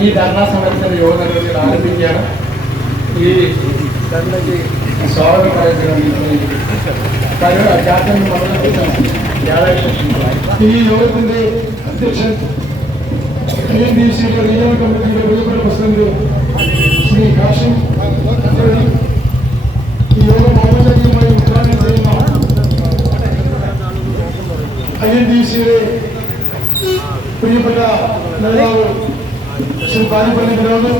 ഈ ധർണാ സമരത്തിന്റെ യോഗ നടപടികൾ ആരംഭിക്കുകയാണ്. ഈ ധർണയ്ക്ക് സ്വാഗതം പറയുന്നത് ക്യാപ്റ്റൻ വ്യാഴാഴ്ച ഈ യോഗത്തിന്റെ അധ്യക്ഷൻ ഐ എൻ ഡി സിയുടെ റീജിയണൽ കമ്മിറ്റിയുടെ പ്രിയപ്പെട്ട പ്രസിഡന്റ് ശ്രീ കാഷിം അൻവറി, ഈ യോഗം ഔപചാരികമായി ഉദ്ഘാടനം ശ്രീ പാലിപ്പള്ളി വിനോദ്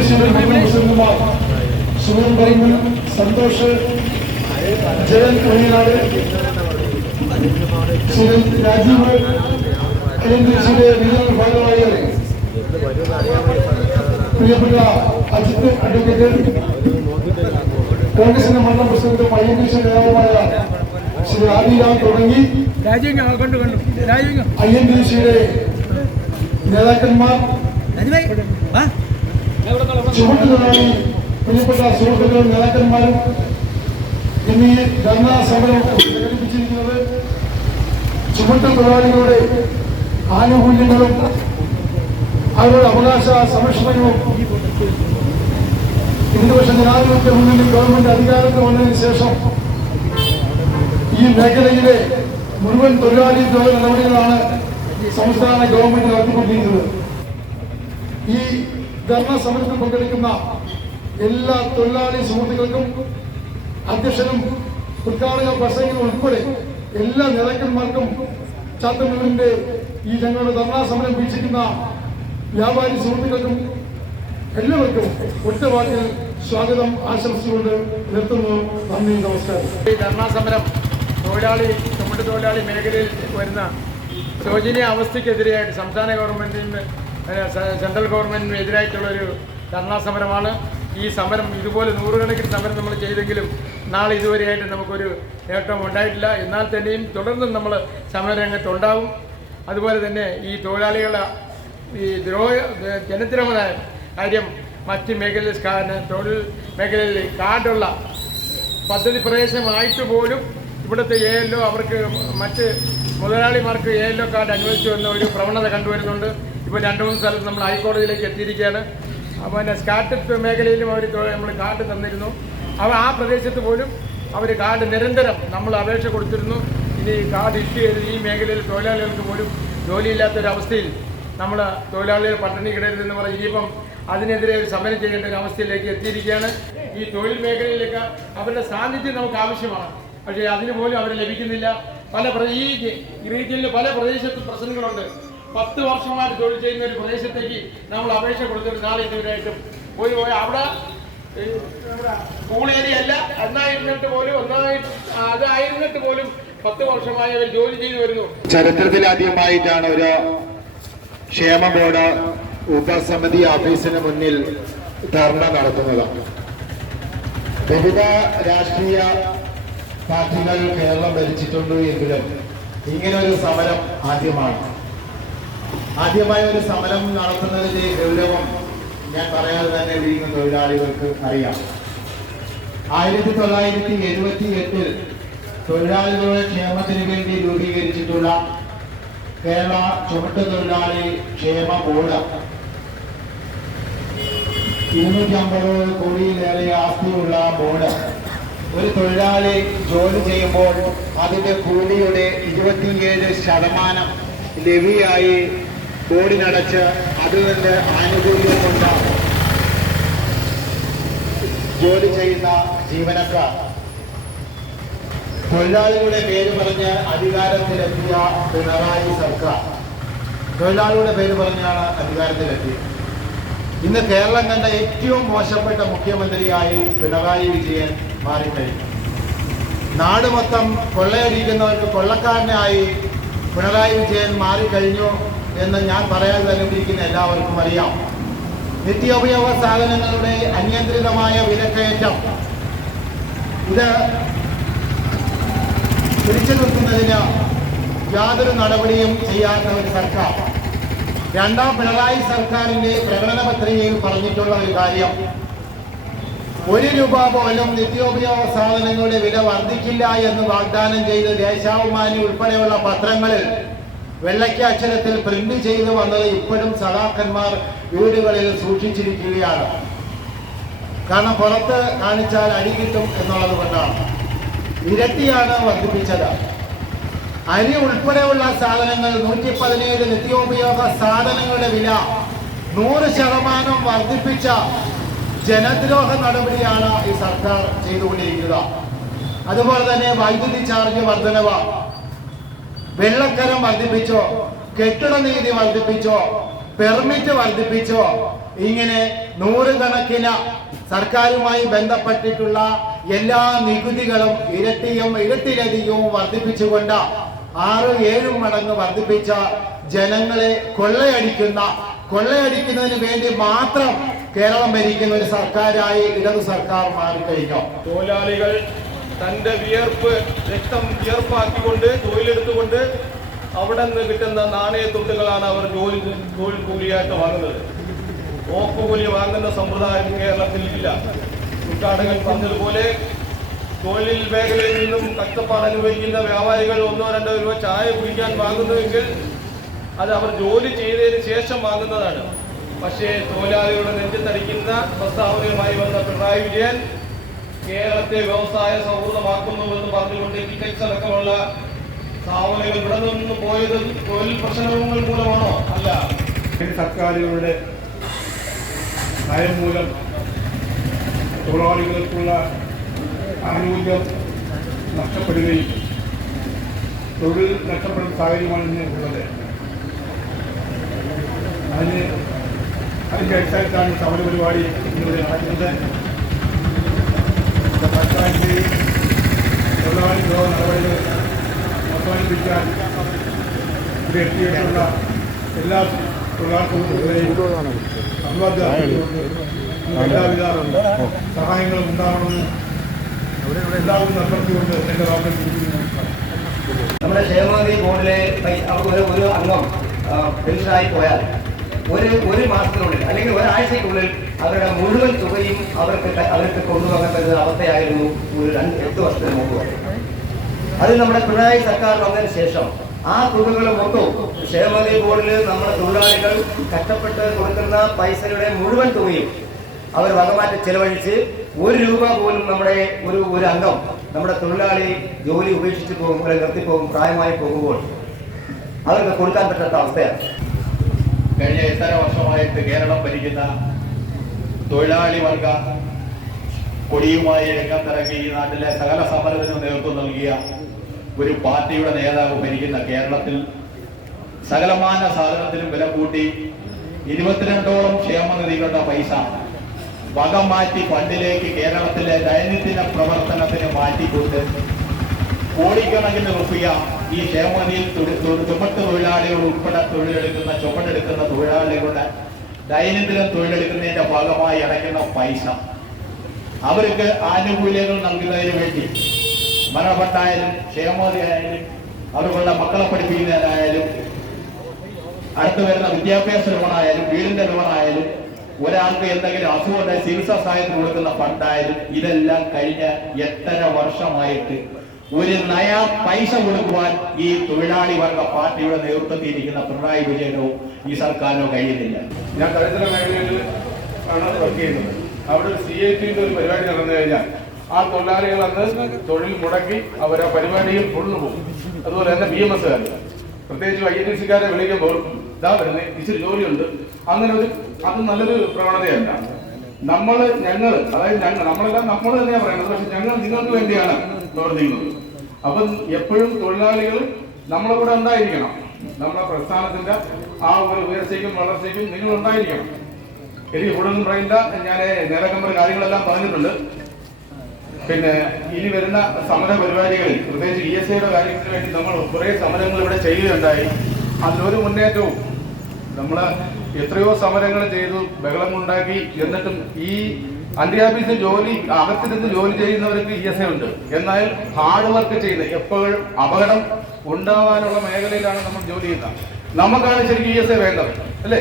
സിയുടെ മുൻ പ്രസിഡന്റുമാർ സുമൻ സന്തോഷ് ജയൻ കുഞ്ഞിനാട് ശ്രീ രാജീവ് ഐഎൻഡിസിയുടെ റീജിയണൽ ഭാഗമായി പ്രിയപ്പെട്ട അജിത് അഡ്വക്കേറ്റ് കോൺഗ്രസിന്റെ മണ്ഡലം പ്രസിഡന്റും ഐ എൻ ഡി സി നേതാവുമായ ശ്രീ ആദിരാം തുടങ്ങി ഐ എൻ ഡി സിയുടെ നേതാക്കന്മാർ ചുമട്ടുതൊഴിലാളി പ്രിയപ്പെട്ട സുഹൃത്തുക്കളും നേതാക്കന്മാരും ഇന്ന് ധർണാ സമരം സംഘടിപ്പിച്ചിരിക്കുന്നത് ചുമട്ടു തൊഴിലാളികളുടെ ആനുകൂല്യങ്ങളും അവരുടെ അവകാശ സംരക്ഷണങ്ങളും ഇടതുപക്ഷ ജനാധിപത്യ മുന്നണി ഗവൺമെന്റ് അധികാരത്തിൽ വന്നതിന് ശേഷം ഈ മേഖലയിലെ മുഴുവൻ തൊഴിലാളി തൊഴിൽ നടപടികളാണ് സംസ്ഥാന ഗവൺമെന്റ് നടത്തിക്കൊണ്ടിരിക്കുന്നത് ഈ ധർണ സമരത്തിൽ പങ്കെടുക്കുന്ന എല്ലാ തൊഴിലാളി സുഹൃത്തുക്കൾക്കും അധ്യക്ഷനും ഉദ്ഘാടക പ്രസംഗികളും ഉൾപ്പെടെ എല്ലാ നേതാക്കന്മാർക്കും ചാത്തന്നൂരിന്റെ ഈ ഞങ്ങളുടെ ധർണാ സമരം വീക്ഷിക്കുന്ന വ്യാപാരി സുഹൃത്തുക്കൾക്കും എല്ലാവർക്കും ഒറ്റ വാക്കിൽ സ്വാഗതം ആശംസിച്ചുകൊണ്ട് നിർത്തുന്നു. നന്ദി നമസ്കാരം. ഈ ധർണാ സമരം തൊഴിലാളി ചുമട്ട് തൊഴിലാളി മേഖലയിൽ വരുന്ന ശോചനീയ അവസ്ഥയ്ക്കെതിരെയായിട്ട് സംസ്ഥാന ഗവൺമെന്റിന് സെൻട്രൽ ഗവൺമെന്റിനും എതിരായിട്ടുള്ളൊരു ധർണാ സമരമാണ്. ഈ സമരം ഇതുപോലെ നൂറുകണക്കിന് സമരം നമ്മൾ ചെയ്തെങ്കിലും നാളെ ഇതുവരെയായിട്ട് നമുക്കൊരു നേട്ടം ഉണ്ടായിട്ടില്ല. എന്നാൽ തന്നെയും തുടർന്നും നമ്മൾ സമരരംഗത്തുണ്ടാവും. അതുപോലെ തന്നെ ഈ തൊഴിലാളികളെ ഈ ദ്രോഹ ജനദ്രോഹമായ കാര്യം മറ്റ് മേഖലയിൽ തൊഴിൽ മേഖലയിൽ കാർഡുള്ള പദ്ധതി പ്രവേശനമായിട്ട് പോലും ഇവിടുത്തെ എ എൽ അവർക്ക് മറ്റ് മുതലാളിമാർക്ക് എ എൽ കാർഡ് അനുവദിച്ചു എന്ന ഒരു പ്രവണത കണ്ടുവരുന്നുണ്ട്. ഇപ്പോൾ രണ്ട് മൂന്ന് സ്ഥലത്ത് നമ്മൾ ഹൈക്കോടതിയിലേക്ക് എത്തിയിരിക്കുകയാണ്. അപ്പോൾ പിന്നെ സ്റ്റാർട്ടപ്പ് മേഖലയിലും അവർ നമ്മൾ കാർഡ് തന്നിരുന്നു. അവ ആ പ്രദേശത്ത് പോലും അവർ കാർഡ് നിരന്തരം നമ്മൾ അപേക്ഷ കൊടുത്തിരുന്നു. ഇനി കാർഡ് ഇഷ്യൂ ചെയ്ത് ഈ മേഖലയിൽ തൊഴിലാളികൾക്ക് പോലും ജോലിയില്ലാത്തൊരവസ്ഥയിൽ നമ്മൾ തൊഴിലാളികൾ പട്ടിണി കിടരുതെന്ന് പറഞ്ഞ് ഇനിയിപ്പം അതിനെതിരെ ഒരു സമരം ചെയ്യേണ്ട ഒരു അവസ്ഥയിലേക്ക് എത്തിയിരിക്കുകയാണ്. ഈ തൊഴിൽ മേഖലയിലേക്ക് അവരുടെ സാന്നിധ്യം നമുക്ക് ആവശ്യമാണ്. പക്ഷേ അതിന് പോലും അവർ ലഭിക്കുന്നില്ല. പല ഈ റീജിയനിൽ പല പ്രദേശത്തും പ്രശ്നങ്ങളുണ്ട്. പത്ത് വർഷമായിട്ട് തൊഴിൽ ചെയ്യുന്ന ഒരു പ്രദേശത്തേക്ക് നമ്മൾ അപേക്ഷ കൊടുത്തിട്ട് നാളെ ഇതുവരെയായിട്ടും പോയി പോയി അവിടെ സ്കൂൾ ഏരിയ അല്ല. എന്നായിരുന്നിട്ട് പോലും ഒന്നായിട്ട് അതായിരുന്നിട്ട് പോലും പത്ത് വർഷമായി അവർ ജോലി ചെയ്തു വരുന്നു. ചരിത്രത്തിലാദ്യമായിട്ടാണ് ഒരു ക്ഷേമ ബോർഡ് ഉപസമിതി ഓഫീസിന് മുന്നിൽ ധർണ നടത്തുന്നത്. വിവിധ രാഷ്ട്രീയ പാർട്ടികൾ കേരളം ഭരിച്ചിട്ടുണ്ട് എങ്കിലും ഇങ്ങനെ ഒരു സമരം ആദ്യമാണ് ആദ്യമായ. ഒരു സമരം നടത്തുന്നതിന്റെ ഗൗരവം ഞാൻ പറയാതെ തന്നെ വീഴുന്ന തൊഴിലാളികൾക്ക് അറിയാം. ആയിരത്തി തൊള്ളായിരത്തി എഴുപത്തി എട്ടിൽ തൊഴിലാളികളുടെ ക്ഷേമത്തിന് വേണ്ടി രൂപീകരിച്ചിട്ടുള്ള കേരള ചുമട്ട് തൊഴിലാളി ക്ഷേമ ബോർഡ് ഇരുന്നൂറ്റി അമ്പത് കോടിയിലേറെ ആസ്തിയുള്ള ബോർഡ് ഒരു തൊഴിലാളി ജോലി ചെയ്യുമ്പോൾ അതിന്റെ കൂലിയുടെ ഇരുപത്തിയേഴ് ശതമാനം ലവിയായി ബോർഡിനടച്ച് അതിന്റെ ആനുകൂല്യം കൊണ്ട് ജോലി ചെയ്യുന്ന ജീവനക്കാർ. തൊഴിലാളികളുടെ പേര് പറഞ്ഞ് അധികാരത്തിലെത്തിയ പിണറായി സർക്കാർ. തൊഴിലാളികളുടെ പേര് പറഞ്ഞാണ് അധികാരത്തിലെത്തിയത്. ഇന്ന് കേരളം കണ്ട ഏറ്റവും മോശപ്പെട്ട മുഖ്യമന്ത്രിയായി പിണറായി വിജയൻ മാറിക്കഴിഞ്ഞു. നാട് മൊത്തം കൊള്ളയടിക്കുന്നവർക്ക് കൊള്ളക്കാരനായി പിണറായി വിജയൻ മാറിക്കഴിഞ്ഞു എന്ന് ഞാൻ പറയാൻ തന്നെ എല്ലാവർക്കും അറിയാം. നിത്യോപയോഗ സാധനങ്ങളുടെ അനിയന്ത്രിതമായ വിലക്കയറ്റം. ഇത് പിടിച്ചു നിർത്തുന്നതിന് യാതൊരു നടപടിയും ചെയ്യാത്ത ഒരു സർക്കാർ. രണ്ടാം പിണറായി സർക്കാരിന്റെ പ്രകടന പത്രികയിൽ പറഞ്ഞിട്ടുള്ള ഒരു കാര്യം. ഒരു രൂപ പോലും നിത്യോപയോഗ സാധനങ്ങളുടെ വില വർദ്ധിക്കില്ല എന്ന് വാഗ്ദാനം ചെയ്ത് ദേശാഭിമാനി ഉൾപ്പെടെയുള്ള പത്രങ്ങളിൽ വെള്ളയ്ക്ക അക്ഷരത്തിൽ പ്രിന്റ് ചെയ്ത് വന്നത് ഇപ്പോഴും സഖാക്കന്മാർ വീടുകളിൽ സൂക്ഷിച്ചിരിക്കുകയാണ്. കാരണം പുറത്ത് കാണിച്ചാൽ അരി കിട്ടും എന്നുള്ളത് കൊണ്ടാണ്. ഇരട്ടിയാണ് വർദ്ധിപ്പിച്ചത്. അരി ഉൾപ്പെടെയുള്ള സാധനങ്ങൾ നൂറ്റി പതിനേഴ് നിത്യോപയോഗ സാധനങ്ങളുടെ വില നൂറ് ശതമാനം വർദ്ധിപ്പിച്ച ജനദ്രോഹ നടപടിയാണ് ഈ സർക്കാർ ചെയ്തുകൊണ്ടിരിക്കുന്നത്. അതുപോലെ തന്നെ വൈദ്യുതി ചാർജ് വർധനവ്. വെള്ളക്കരം വർദ്ധിപ്പിച്ചോ കെട്ടിട നീതി വർദ്ധിപ്പിച്ചോ പെർമിറ്റ് വർദ്ധിപ്പിച്ചോ ഇങ്ങനെ നൂറുകണക്കിന് സർക്കാരുമായി ബന്ധപ്പെട്ടിട്ടുള്ള എല്ലാ നികുതികളും ഇരട്ടിയും ഇരട്ടിലധികവും വർദ്ധിപ്പിച്ചുകൊണ്ട് ആറ് ഏഴും മടങ്ങ് വർദ്ധിപ്പിച്ച ജനങ്ങളെ കൊള്ളയടിക്കുന്ന കൊള്ളയടിക്കുന്നതിന് വേണ്ടി മാത്രം കേരളം ഭരിക്കുന്ന ഒരു സർക്കാരായി ഇടതു സർക്കാർ മാറിക്കഴിഞ്ഞു? തൊഴിലാളികൾ തന്റെ വിയർപ്പ് രക്തം വിയർപ്പാക്കിക്കൊണ്ട് തൊഴിലെടുത്തുകൊണ്ട് അവിടെ നിന്ന് കിട്ടുന്ന നാണയത്തുട്ടുകളാണ് അവർ ജോലി തൊഴിൽ കൂലിയായിട്ട് വാങ്ങുന്നത്. ഓപ്പുകൂലി വാങ്ങുന്ന സമ്പ്രദായം കേരളത്തിൽ ഇല്ല. ഉദ്ഘാടകൻ പറഞ്ഞതുപോലെ തൊഴിൽ മേഖലയിൽ നിന്നും കഷ്ടപ്പാട് അനുഭവിക്കുന്ന വ്യാപാരികൾ ഒന്നോ രണ്ടോ രൂപ ചായ കുടിക്കാൻ വാങ്ങുന്നുവെങ്കിൽ അത് അവർ ജോലി ചെയ്തതിന് ശേഷം വാങ്ങുന്നതാണ്. പക്ഷേ തൊഴിലാളികളുടെ നെഞ്ചത്തടിക്കുന്ന പ്രസ്താവനയുമായി വന്ന പിണറായി വിജയൻ കേരളത്തെ വ്യവസായ സൗഹൃദമാക്കുന്നുവെന്ന് പറഞ്ഞുകൊണ്ട് ടിക്കറ്റ്സ് അടക്കമുള്ള സ്ഥാപനങ്ങൾ ഇവിടെ നിന്ന് പോയത് തൊഴിൽ പ്രശ്നങ്ങൾ മൂലമാണോ? അല്ല. സർക്കാരുകളുടെ നയം മൂലം തൊഴിലാളികൾക്കുള്ള ആനുകൂല്യം നഷ്ടപ്പെടുകയും തൊഴിൽ നഷ്ടപ്പെടുന്ന സാഹചര്യമാണ് ഇന്ന് ഉള്ളത്. അതിന് അതിന്റെ അടിസ്ഥാനത്താണ് സമര പരിപാടി ഇവിടെ നടക്കുന്നത് സർക്കാരിന്റെയും തൊഴിലാളി ദ്രോഹ നടപടികൾ അവസാനിപ്പിക്കാൻ ഇവിടെ എത്തിയിട്ടുള്ള എല്ലാ തൊഴിലാളി സുഹൃത്തുക്കളെയും അഭിവാദ്യം അർപ്പിച്ചുകൊണ്ട് എല്ലാവിധ സഹായങ്ങളും ഉണ്ടാകണമെന്ന് എല്ലാവരും അഭ്യർത്ഥിച്ചുകൊണ്ട് എന്റെ ചുരുക്കുന്നു. നമ്മുടെ ക്ഷേമനിധി ബോർഡിലെ ഒരു ഒരു അംഗം പെൻഷനായി പോയാൽ ഒരു ഒരു മാസത്തിനുള്ളിൽ അല്ലെങ്കിൽ ഒരാഴ്ചയ്ക്കുള്ളിൽ അവരുടെ മുഴുവൻ തുകയും അവർക്ക് അവർക്ക് കൊണ്ടുപോകാൻ പറ്റുന്ന അവസ്ഥയായിരുന്നു ഒരു രണ്ട് എട്ട് വർഷത്തിന് മുമ്പ്. വരെ അത് നമ്മുടെ പിണറായി സർക്കാർ വന്നതിന് ശേഷം ആ തുകകൾ മൊത്തവും ക്ഷേമനിധി ബോർഡിൽ നമ്മുടെ തൊഴിലാളികൾ കഷ്ടപ്പെട്ട് കൊടുക്കുന്ന പൈസയുടെ മുഴുവൻ തുകയും അവർ വകമാറ്റി ചെലവഴിച്ച് ഒരു രൂപ പോലും നമ്മുടെ ഒരു ഒരു അംഗം നമ്മുടെ തൊഴിലാളി ജോലി ഉപേക്ഷിച്ച് പോകുമ്പോൾ നിർത്തിപ്പോകും പ്രായമായി പോകുമ്പോൾ അവർക്ക് കൊടുക്കാൻ പറ്റാത്ത അവസ്ഥയാണ്. കഴിഞ്ഞ എത്ര വർഷമായിട്ട് കേരളം ഭരിക്കുന്ന തൊഴിലാളി വർഗ കൊടിയുമായി രംഗത്തിറങ്ങി ഈ നാട്ടിലെ സകല സമരത്തിനും നേതൃത്വം നൽകിയ ഒരു പാർട്ടിയുടെ നേതാവ് ഭരിക്കുന്ന കേരളത്തിൽ സകലമാന സാധനത്തിനും വില കൂട്ടി ഇരുപത്തിരണ്ടോളം ക്ഷേമനിധികളുടെ പൈസ വക മാറ്റി ഫണ്ടിലേക്ക് കേരളത്തിലെ ദൈനംദിന പ്രവർത്തനത്തിന് മാറ്റിക്കൊണ്ട് കോടിക്കണക്കിന് റുപ്യ ഈ ക്ഷേമനിയിൽ ചുമട്ട് തൊഴിലാളികൾ ഉൾപ്പെടെ തൊഴിലെടുക്കുന്ന ചുമട്ടെടുക്കുന്ന തൊഴിലാളികളുടെ ദൈനംദിനം തൊഴിലെടുക്കുന്നതിന്റെ ഭാഗമായി അടയ്ക്കുന്ന പൈസ. അവർക്ക് ആനുകൂല്യങ്ങൾ നൽകുന്നതിന് വേണ്ടി മരണപ്പെട്ടായാലും ക്ഷേമനിധി ആയാലും മക്കളെ പഠിപ്പിക്കുന്നതിനായാലും അടുത്തു വരുന്ന വിദ്യാഭ്യാസ ലോണായാലും വീടിന്റെ ലോണായാലും ഒരാൾക്ക് എന്തെങ്കിലും അസുഖം ചികിത്സാ സഹായത്തിന് കൊടുക്കുന്ന ഫണ്ടായാലും ഇതെല്ലാം കഴിഞ്ഞ എത്ര വർഷമായിട്ട് ഒരു നയ പൈസ കൊടുക്കുവാൻ ഈ തൊഴിലാളി വർഗ പാർട്ടിയുടെ നേതൃത്വത്തിൽ ഇരിക്കുന്ന പിണറായി വിജയനോ ഈ സർക്കാരിനോ കഴിയുന്നില്ല. ഞാൻ ദരിദ്ര മേഖലയിൽ ആണ് വർക്ക് ചെയ്യുന്നത്. അവിടെ സി ഐ ടി ഒരു പരിപാടി നടന്നു കഴിഞ്ഞാൽ ആ തൊഴിലാളികൾ അന്ന് തൊഴിൽ മുടക്കി അവർ ആ പരിപാടിയിൽ ഫുള്ള് പോകും അതുപോലെ തന്നെ ബി എം എസ്സുകാർ പ്രത്യേകിച്ച് ഐ ടി സിക്കാരെ വിളിക്കുമ്പോൾ ഇതാ വരുന്നത് ഇച്ചിരി ജോലിയുണ്ട്. അങ്ങനെ ഒരു അത് നല്ലൊരു പ്രവണതയല്ല. നമ്മൾ ഞങ്ങൾ അതായത് ഞങ്ങൾ നമ്മളെല്ലാം നമ്മൾ തന്നെയാണ് പറയുന്നത്. പക്ഷെ ഞങ്ങൾ നിങ്ങൾക്ക് വേണ്ടിയാണ് പ്രവർത്തിക്കുന്നത്. അപ്പം എപ്പോഴും തൊഴിലാളികൾ നമ്മളെ കൂടെ ഉണ്ടായിരിക്കണം. നമ്മുടെ പ്രസ്ഥാനത്തിന്റെ ആ ഒരു ഉയർച്ചയ്ക്കും വളർച്ചയ്ക്കും നിങ്ങൾ ഉണ്ടായിരിക്കണം. എനിക്ക് കൂടുതലൊന്നും പറയില്ല ഞാൻ നേരക്കമ്പർ കാര്യങ്ങളെല്ലാം പറഞ്ഞിട്ടുണ്ട്. പിന്നെ ഇനി വരുന്ന സമര പരിപാടികളിൽ പ്രത്യേകിച്ച് ഇ എസ് ഐയുടെ കാര്യത്തിന് വേണ്ടി നമ്മൾ കുറേ സമരങ്ങൾ ഇവിടെ ചെയ്യുകയുണ്ടായി. അതിലൊരു മുന്നേറ്റവും നമ്മൾ എത്രയോ സമരങ്ങൾ ചെയ്തു ബഹളമുണ്ടാക്കി. എന്നിട്ടും ഈ അന്ത്യാഫീസ് ജോലി അകത്തിരുന്ന് ജോലി ചെയ്യുന്നവർക്ക് ഇ എസ് ഐ ഉണ്ട്. എന്നാൽ ഹാർഡ് വർക്ക് ചെയ്യുന്ന എപ്പോഴും അപകടം ഉണ്ടാവാനുള്ള മേഖലയിലാണ് നമ്മൾ ജോലി ചെയ്യുന്നത്. നമുക്കാണ് ശരിക്കും ഇ എസ് ഐ വേണ്ടത് അല്ലേ?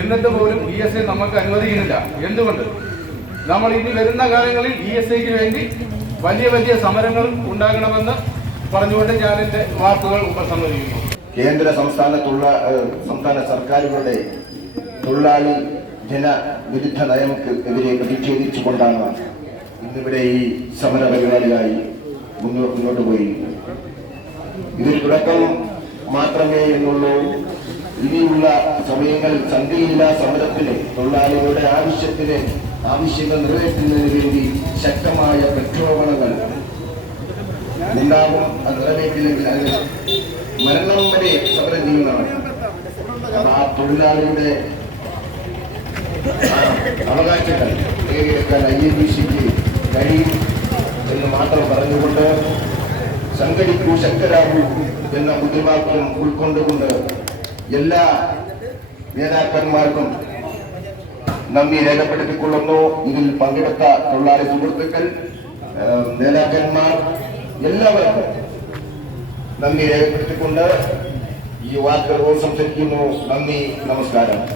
എന്നിട്ട് പോലും ഇ എസ് ഐ നമുക്ക് അനുവദിക്കുന്നില്ല. എന്തുകൊണ്ട്? നമ്മൾ ഇനി വരുന്ന കാലങ്ങളിൽ ഇ എസ് ഐക്ക് വേണ്ടി വലിയ വലിയ സമരങ്ങൾ ഉണ്ടാകണമെന്ന് പറഞ്ഞുകൊണ്ട് ഞാൻ എന്റെ വാക്കുകൾ ഉപസംഹരിക്കുന്നു. കേന്ദ്ര സംസ്ഥാനത്തുള്ള തൊഴിലാ സംസ്ഥാന സർക്കാരുകളുടെ തൊഴിലാളി ജന വിരുദ്ധ നയങ്ങൾക്ക് എതിരെ പ്രതിഷേധിച്ചുകൊണ്ടാണ് ഇന്നിവിടെ ഈ സമര പരിപാടിയായി മുന്നോട്ട് മുന്നോട്ട് പോയിരിക്കുന്നത്. ഇതിൽ തുടക്കം മാത്രമേ എന്നുള്ളൂ. ഇനിയുള്ള സമയങ്ങൾ സന്ധിയില്ലാ സമരത്തിന് തൊഴിലാളികളുടെ ആവശ്യത്തിന് ആവശ്യങ്ങൾ നിറവേറ്റുന്നതിന് വേണ്ടി ശക്തമായ പ്രക്ഷോഭണങ്ങൾ ഉണ്ടാകും. അത് നിറവേറ്റില്ലെങ്കിൽ അത് മരണം വരെ സമരം ചെയ്യുന്നതാണ് ആ തൊഴിലാളിയുടെ അവകാശങ്ങൾ നേടിയെടുക്കാൻ ഐ എൻ ബി സിക്ക് കഴിയും എന്ന് മാത്രം പറഞ്ഞുകൊണ്ട് സംഘടിക്കൂ ശക്തരാകൂ എന്ന മുദ്രാവാക്യം ഉൾക്കൊണ്ടുകൊണ്ട് എല്ലാ നേതാക്കന്മാർക്കും നന്ദി രേഖപ്പെടുത്തിക്കൊള്ളുന്നു. ഇതിൽ പങ്കെടുത്ത തൊഴിലാളി സുഹൃത്തുക്കൾ നേതാക്കന്മാർ എല്ലാവർക്കും നന്ദി രേഖപ്പെടുത്തിക്കൊണ്ട് ഈ വാക്കുകൾ സംസാരിക്കുന്നു നന്ദി നമസ്കാരം.